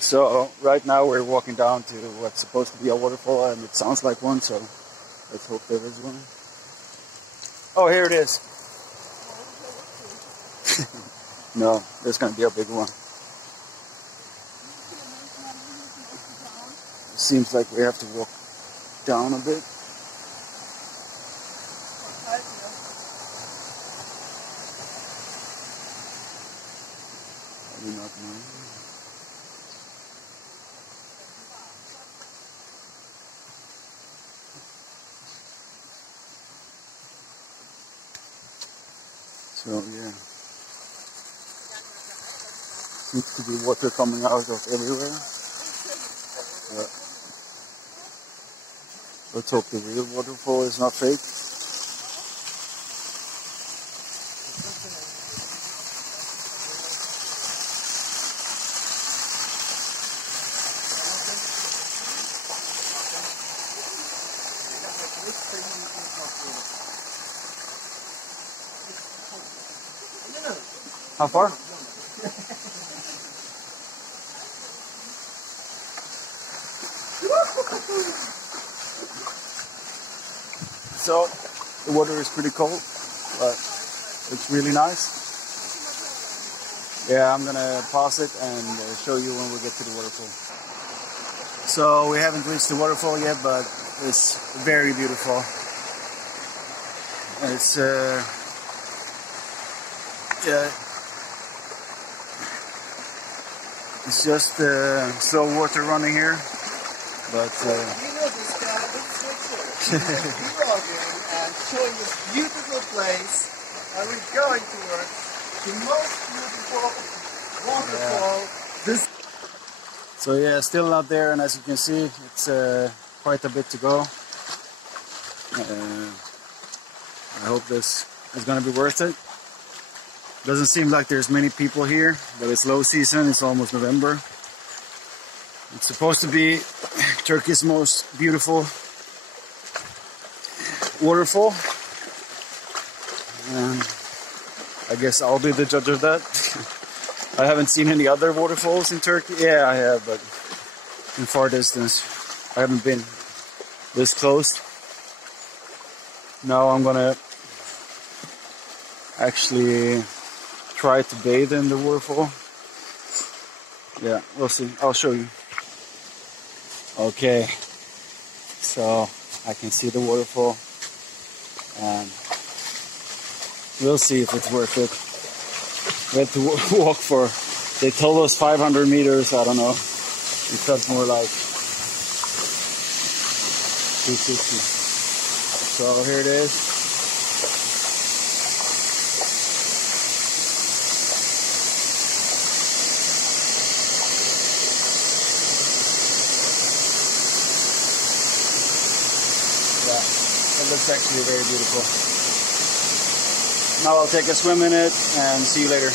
So right now we're walking down to what's supposed to be a waterfall, and it sounds like one, so let's hope there is one. Oh, here it is. No, there's going to be a big one. It seems like we have to walk down a bit. I do not know. So yeah, seems to be water coming out of everywhere. Let's hope the real waterfall is not fake. How far? So the water is pretty cold, but it's really nice. Yeah, I'm gonna pause it and show you when we get to the waterfall. So we haven't reached the waterfall yet, but it's very beautiful. It's yeah, it's just slow water running here, but. And showing this beautiful place, and we're going towards the most beautiful waterfall. Yeah. So yeah, still not there, and as you can see, it's quite a bit to go. I hope this is going to be worth it. Doesn't seem like there's many people here, but it's low season. It's almost November. It's supposed to be Turkey's most beautiful waterfall, and I guess I'll be the judge of that. I haven't seen any other waterfalls in Turkey. Yeah, I have, but in far distance. I haven't been this close. Now I'm gonna actually try to bathe in the waterfall. Yeah, we'll see. I'll show you. Okay, so I can see the waterfall. And we'll see if it's worth it. We had to walk for, they told us 500 meters, I don't know. It felt more like 250. So here it is. It looks actually very beautiful. Now I'll take a swim in it and see you later.